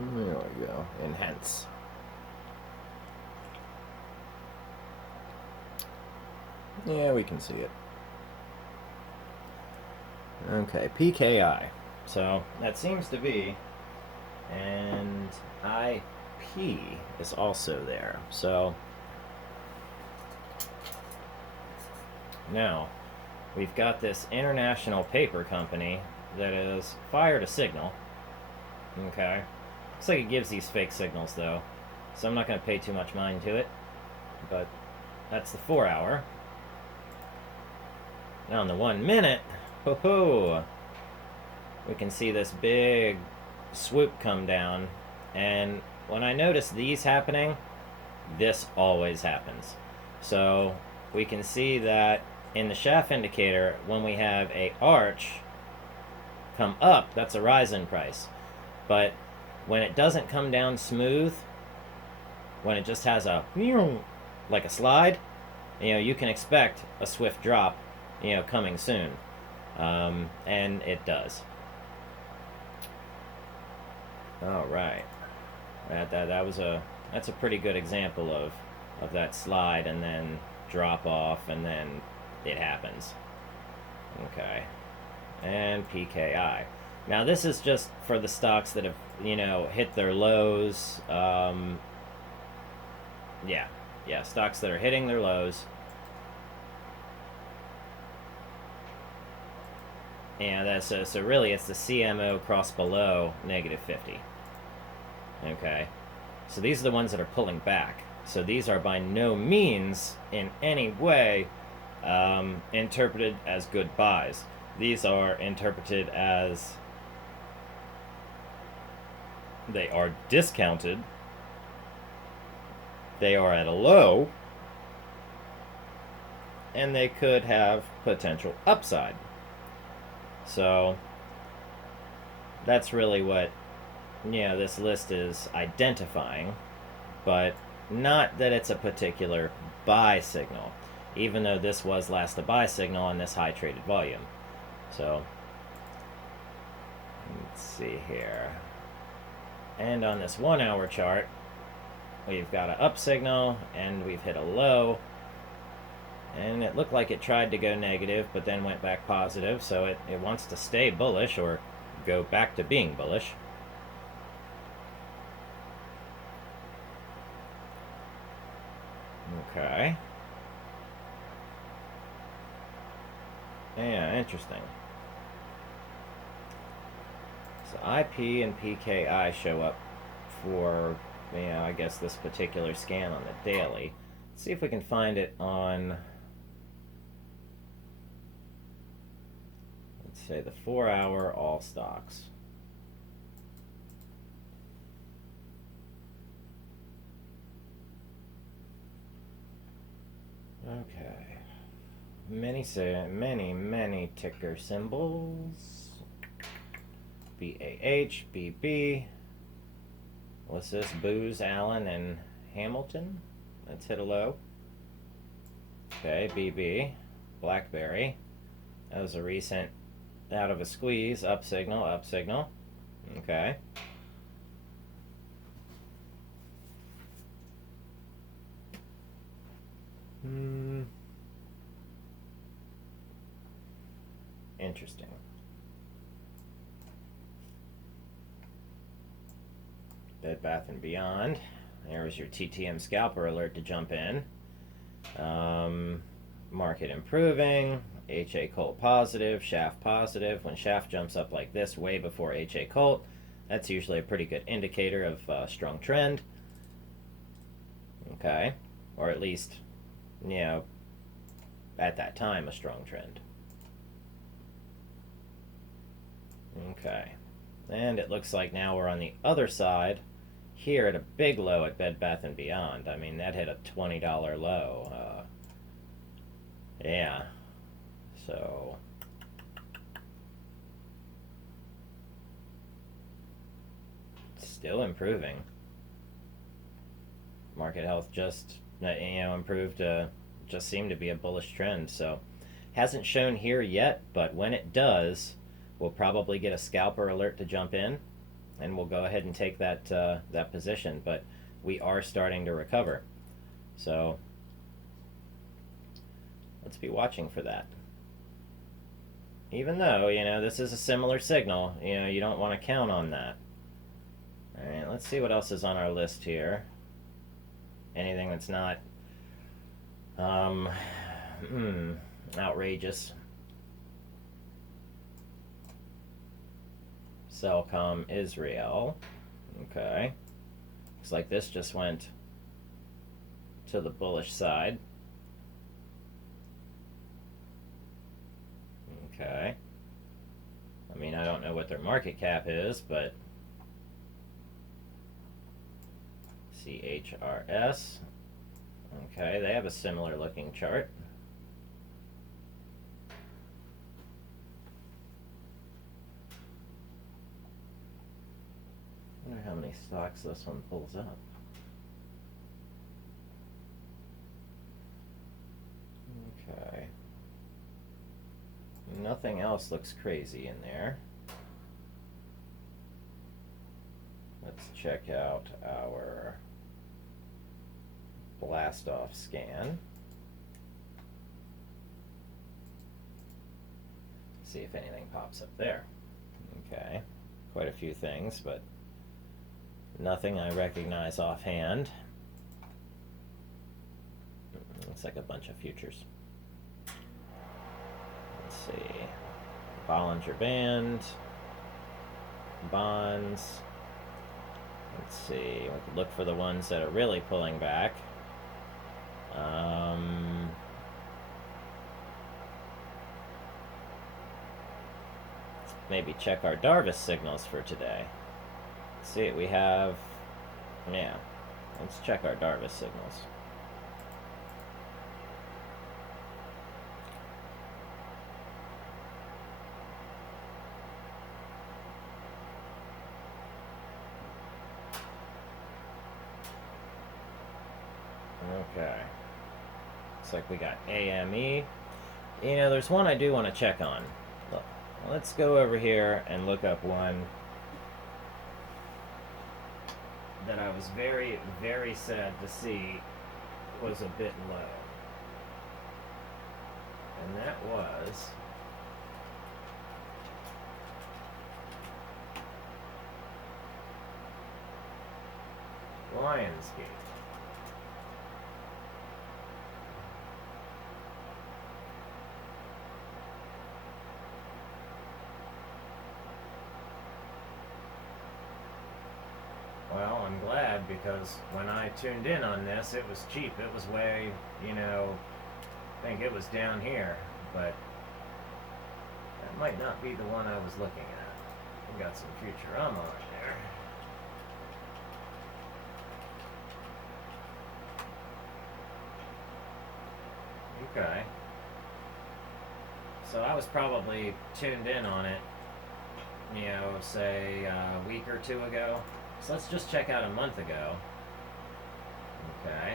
There we go. Enhance. Yeah, we can see it. Okay, PKI. So that seems to be, and IP is also there. So now we've got this international paper company that has fired a signal. Okay. Looks like it gives these fake signals though. So I'm not going to pay too much mind to it. But that's the 4 hour. Now in the 1 minute, ho ho, we can see this big swoop come down. And when I notice these happening, this always happens. So we can see that in the shaft indicator, when we have a arch come up, that's a rise in price. But when it doesn't come down smooth, when it just has a like a slide, you can expect a swift drop, coming soon, and it does. All right, that's a pretty good example of that slide and then drop off and then it happens. Okay, and PKI. Now this is just for the stocks that have hit their lows. Yeah, stocks that are hitting their lows. And so really it's the CMO cross below -50. Okay, so these are the ones that are pulling back. So these are by no means in any way interpreted as good buys. These are interpreted as they are discounted, they are at a low, and they could have potential upside. So that's really what this list is identifying, but not that it's a particular buy signal, even though this was last a buy signal on this high traded volume. So let's see here. And on this 1 hour chart, we've got an up signal and we've hit a low. And it looked like it tried to go negative, but then went back positive. So it wants to stay bullish or go back to being bullish. Okay. Yeah, interesting. So IP and PKI show up for, I guess this particular scan on the daily. Let's see if we can find it on, let's say, the 4 hour all stocks. Okay. Many ticker symbols. BAH, BB. What's this? Booz, Allen, and Hamilton. Let's hit a low. Okay, BB. Blackberry. That was a recent out of a squeeze. Up signal, up signal. Okay. Interesting. Bed Bath & Beyond. There was your TTM scalper alert to jump in. Market improving. HA Colt positive. Shaft positive. When Shaft jumps up like this way before HA Colt, that's usually a pretty good indicator of a strong trend. Okay. Or at least, at that time, a strong trend. Okay. And it looks like now we're on the other side here at a big low at Bed Bath & Beyond. I mean, that hit a $20 low. Yeah. So still improving. Market health just improved. Just seemed to be a bullish trend. So hasn't shown here yet, but when it does, we'll probably get a scalper alert to jump in. and we'll go ahead and take that position. But we are starting to recover, so let's be watching for that. Even though, this is a similar signal, you don't want to count on that. Alright, let's see what else is on our list here. Anything that's not outrageous. Cellcom Israel. Okay. Looks like this just went to the bullish side. Okay. I mean, I don't know what their market cap is, but CHRS. Okay, they have a similar looking chart. I wonder how many stocks this one pulls up. Okay. Nothing else looks crazy in there. Let's check out our blast off scan. See if anything pops up there. Okay, quite a few things, but nothing I recognize offhand. Looks like a bunch of futures. Let's see. Bollinger Band, bonds. Let's see. We could look for the ones that are really pulling back. Maybe check our Darvas signals for today. Let's see, we have, yeah. Let's check our Darvas signals. Okay. Looks like we got AME. There's one I do want to check on. Look, let's go over here and look up one that I was very, very sad to see was a bit low. And that was Lionsgate. Well, I'm glad, because when I tuned in on this, it was cheap. It was way, I think it was down here, but that might not be the one I was looking at. We got some Futurama on there. Okay. So I was probably tuned in on it, say a week or two ago. So let's just check out a month ago. Okay.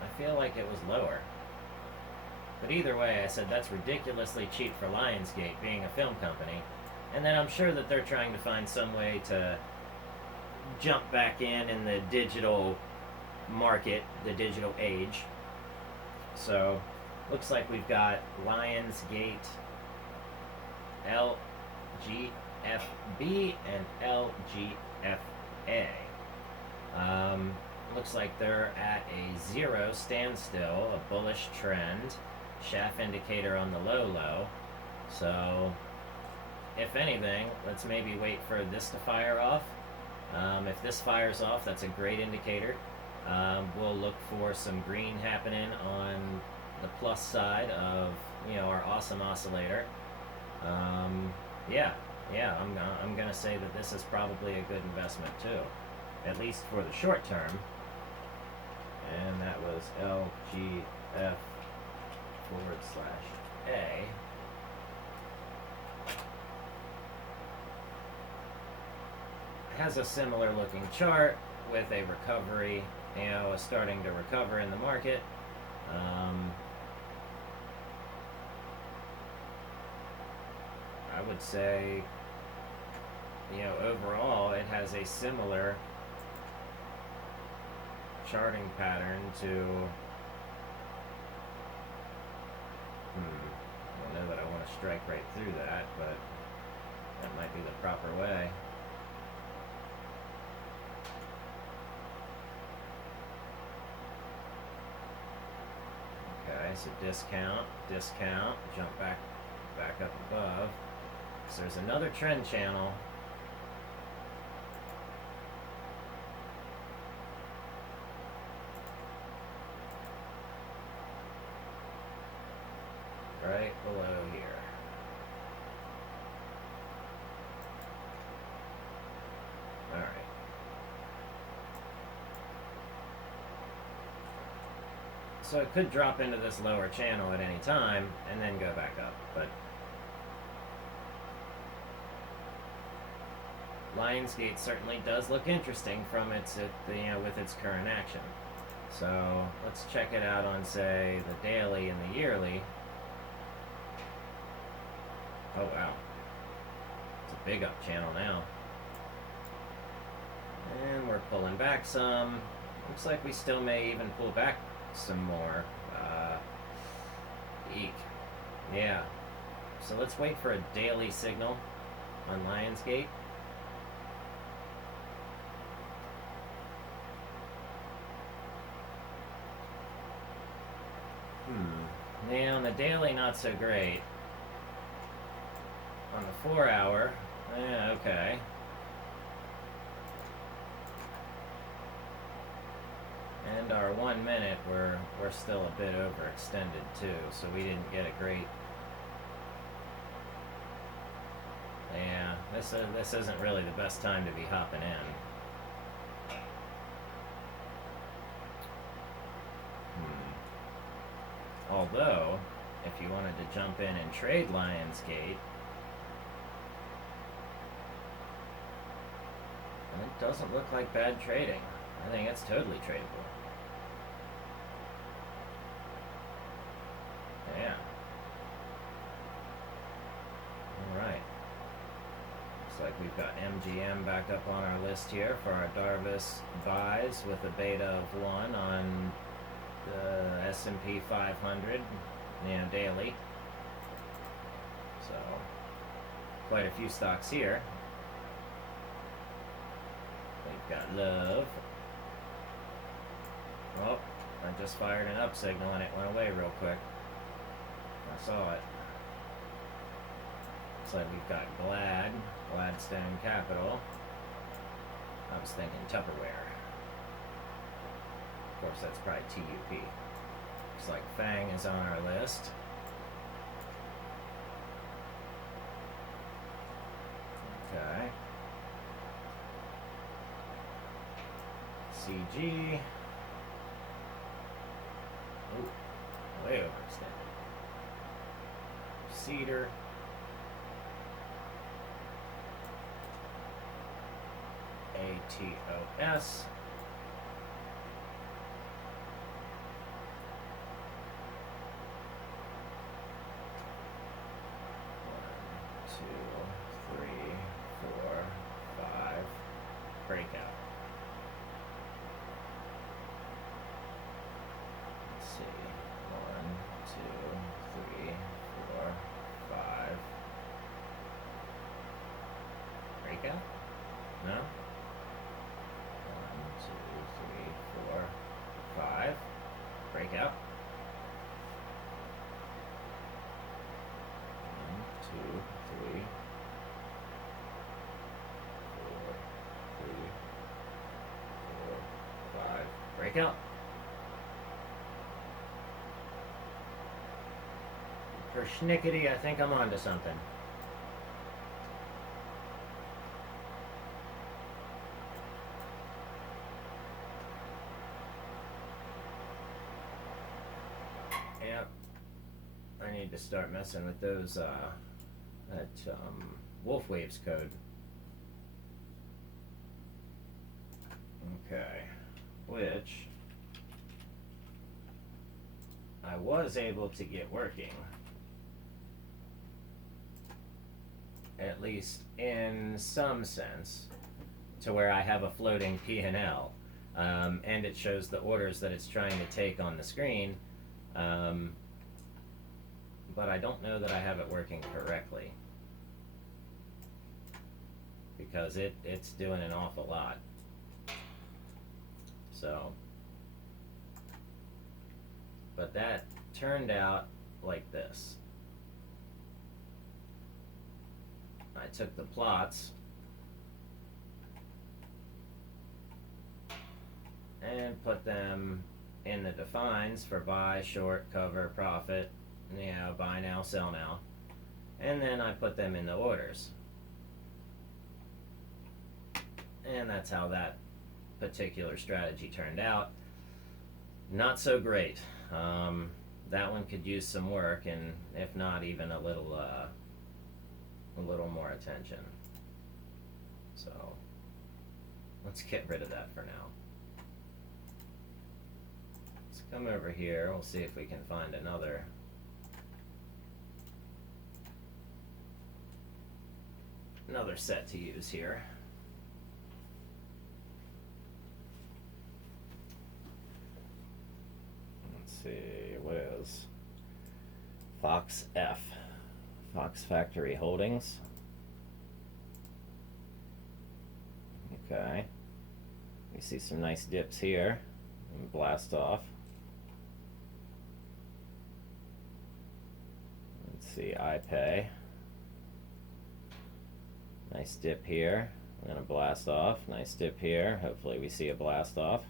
I feel like it was lower. But either way, I said that's ridiculously cheap for Lionsgate, being a film company. And then I'm sure that they're trying to find some way to jump back in the digital market, the digital age. So, looks like we've got Lionsgate, LGFB, and LGFA. Looks like they're at a zero standstill, a bullish trend, shaft indicator on the low. So, if anything, let's maybe wait for this to fire off. If this fires off, that's a great indicator. We'll look for some green happening on the plus side of our awesome oscillator. I'm gonna say that this is probably a good investment too, at least for the short term. And that was LGF /A. Has a similar looking chart with a recovery, starting to recover in the market. I would say overall it has a similar charting pattern to, I don't know that I want to strike right through that, but that might be the proper way. Okay, so discount, jump back up above. So there's another trend channel. Right below here. Alright. So it could drop into this lower channel at any time and then go back up, but Lionsgate certainly does look interesting from its with its current action. So let's check it out on, say, the daily and the yearly. Oh wow, it's a big up channel now, and we're pulling back some. Looks like we still may even pull back some more. Eek. Yeah. So let's wait for a daily signal on Lionsgate. Yeah, on the daily, not so great. On the 4 hour, yeah, okay. And our 1 minute, we're still a bit overextended too, so we didn't get a great. Yeah, this isn't really the best time to be hopping in. Although, if you wanted to jump in and trade Lionsgate, it doesn't look like bad trading. I think it's totally tradable. Yeah. Alright. Looks like we've got MGM back up on our list here for our Darvas buys with a beta of 1 on the S&P 500, daily. So, quite a few stocks here. We've got Love. Oh, I just fired an up signal and it went away real quick. I saw it. Looks like we've got Gladstone Capital. I was thinking Tupperware. Of course, that's probably TUP. Looks like Fang is on our list. Okay. CG. Ooh, way overextended. Cedar. ATOS. Breakout. Let's see. 1, 2, 3, 4, 5. Breakout? No? 1, 2, 3, 4, 5. Breakout. 1, 2, 3. Breakout. Persnickety, I think I'm onto something. Yep. I need to start messing with those, that Wolf Waves code. Okay. Which I was able to get working at least in some sense, to where I have a floating P&L, and it shows the orders that it's trying to take on the screen, but I don't know that I have it working correctly, because it's doing an awful lot. So, but that turned out like this. I took the plots and put them in the defines for buy, short, cover, profit, buy now, sell now, and then I put them in the orders. And that's how that particular strategy turned out. Not so great. That one could use some work, and if not, even a little more attention. So let's get rid of that for now. Let's come over here. We'll see if we can find another set to use here. Let's see, what is Fox F? Fox Factory Holdings. Okay. We see some nice dips here. And blast off. Let's see, iPay. Nice dip here. I'm going to blast off. Nice dip here. Hopefully we see a blast off.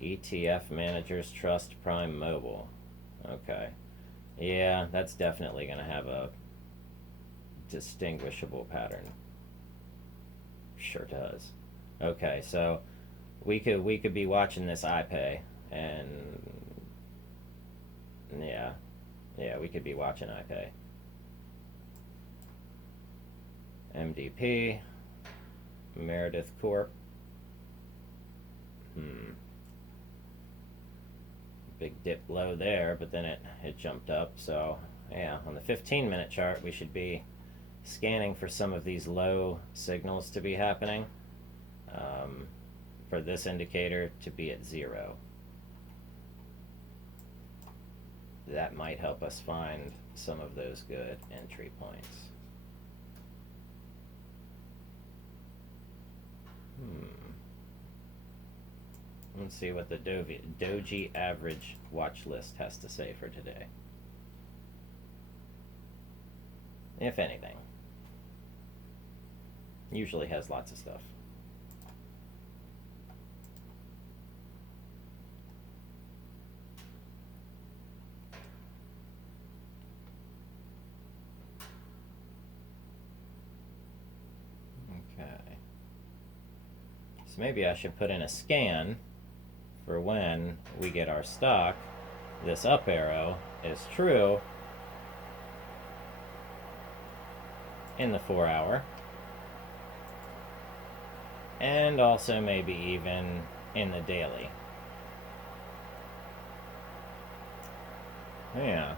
ETF Managers Trust Prime Mobile. Okay. Yeah, that's definitely going to have a distinguishable pattern. Sure does. Okay, so we could be watching this iPay, and yeah, we could be watching iPay. MDP, Meredith Corp. Big dip low there, but then it jumped up. So yeah, on the 15-minute chart, we should be scanning for some of these low signals to be happening, for this indicator to be at 0. That might help us find some of those good entry points. Let's see what the Doji average watch list has to say for today. If anything. Usually has lots of stuff. Okay. So maybe I should put in a scan for when we get our stock. This up arrow is true in the 4-hour, and also maybe even in the daily. Yeah,